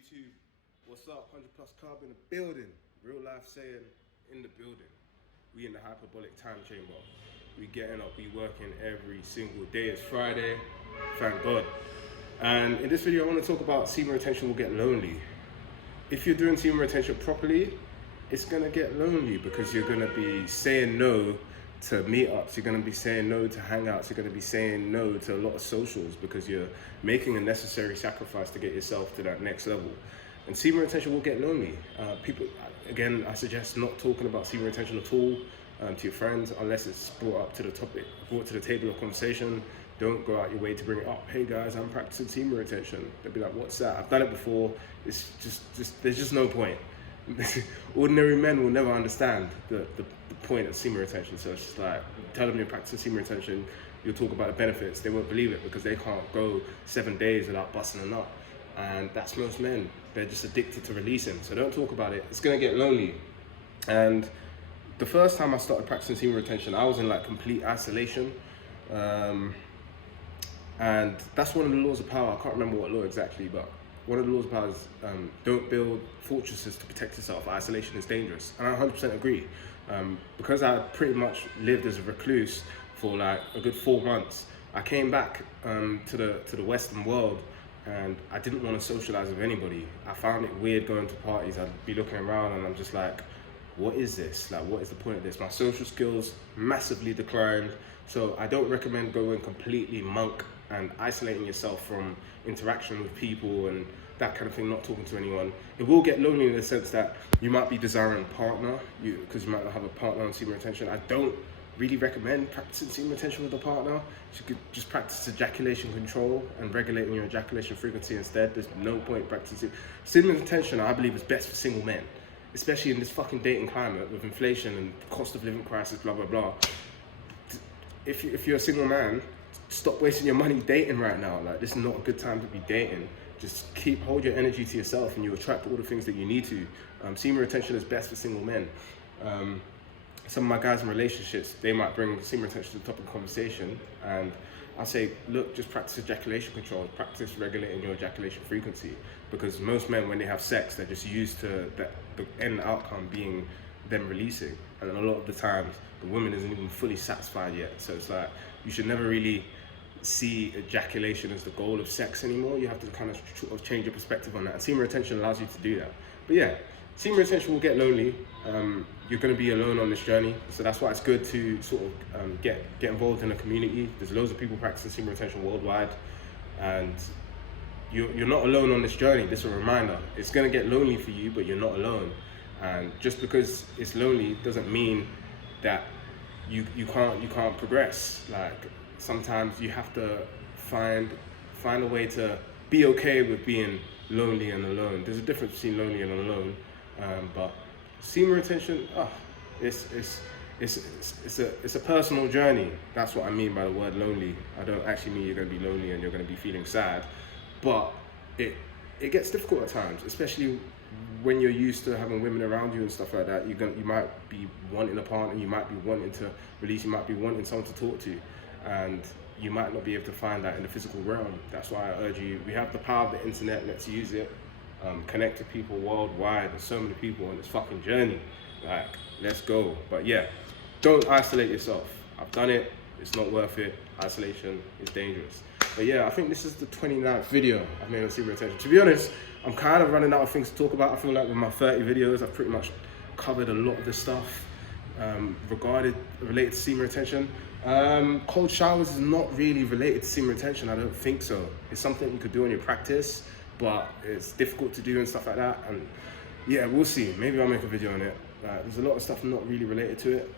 YouTube, what's up? 100 plus club in the building. Real life saying in the building. We in the hyperbolic time chamber. We getting up, we working every single day. It's Friday, thank God. And in this video, I want to talk about semen retention will get lonely. If you're doing semen retention properly, it's gonna get lonely because you're gonna be saying no to meetups, you're gonna be saying no to hangouts, you're gonna be saying no to a lot of socials because you're making a necessary sacrifice to get yourself to that next level. And semen retention will get lonely. People, again, I suggest not talking about semen retention at all to your friends unless it's brought to the table of conversation. Don't go out your way to bring it up. Hey guys, I'm practicing semen retention. They'll be like, what's that? I've done it before. It's just there's just no point. Ordinary men will never understand the point of semen retention. So it's just like, tell them you're practicing semen retention, you'll talk about the benefits. They won't believe it because they can't go 7 days without busting a nut. And that's most men. They're just addicted to releasing. So don't talk about it. It's gonna get lonely. And the first time I started practicing semen retention, I was in like complete isolation. And that's one of the laws of power. I can't remember what law exactly, but one of the laws of power is don't build fortresses to protect yourself. Isolation is dangerous. And I 100% agree. Because I pretty much lived as a recluse for like a good 4 months, I came back to the Western world and I didn't want to socialize with anybody. I found it weird going to parties. I'd be looking around and I'm just like, what is this? Like, what is the point of this? My social skills massively declined. So I don't recommend going completely monk and isolating yourself from interaction with people and that kind of thing, not talking to anyone. It will get lonely in the sense that you might be desiring a partner, because you might not have a partner on semen retention. I don't really recommend practicing semen retention with a partner. You could just practice ejaculation control and regulating your ejaculation frequency instead. There's no point practicing. Semen retention, I believe, is best for single men, especially in this fucking dating climate with inflation and cost of living crisis, blah, blah, blah. If you're a single man, stop wasting your money dating right now. Like, this is not a good time to be dating. Just hold your energy to yourself and you attract all the things that you need to. Semen retention is best for single men. Some of my guys in relationships, they might bring semen retention to the top of the conversation, and I say, look, just practice ejaculation control, practice regulating your ejaculation frequency, because most men, when they have sex, they're just used to the end outcome being them releasing, and a lot of the times the woman isn't even fully satisfied yet. So it's like, you should never really see ejaculation as the goal of sex anymore. You have to kind of change your perspective on that, and semen retention allows you to do that. But yeah, semen retention will get lonely. You're going to be alone on this journey, so that's why it's good to sort of get involved in a community. There's loads of people practicing semen retention worldwide, and you're not alone on this journey. This is a reminder. It's going to get lonely for you, but you're not alone. And just because it's lonely doesn't mean that you can't progress. Like, sometimes you have to find a way to be okay with being lonely and alone. There's a difference between lonely and alone, but semen retention, it's a personal journey. That's what I mean by the word lonely. I don't actually mean you're going to be lonely and you're going to be feeling sad, but it gets difficult at times, especially when you're used to having women around you and stuff like that. You might be wanting a partner, you might be wanting to release, you might be wanting someone to talk to, and you might not be able to find that in the physical realm. That's why I urge you, we have the power of the internet, let's use it. Connect to people worldwide. There's so many people on this fucking journey. Like, let's go. But yeah, don't isolate yourself. I've done it, it's not worth it. Isolation is dangerous. But yeah, I think this is the 29th video I've made on semen retention. To be honest, I'm kind of running out of things to talk about. I feel like with my 30 videos, I've pretty much covered a lot of the stuff related to semen retention. Cold showers is not really related to semen retention. I don't think so. It's something you could do in your practice, but it's difficult to do and stuff like that. And yeah, we'll see. Maybe I'll make a video on it. There's a lot of stuff not really related to it.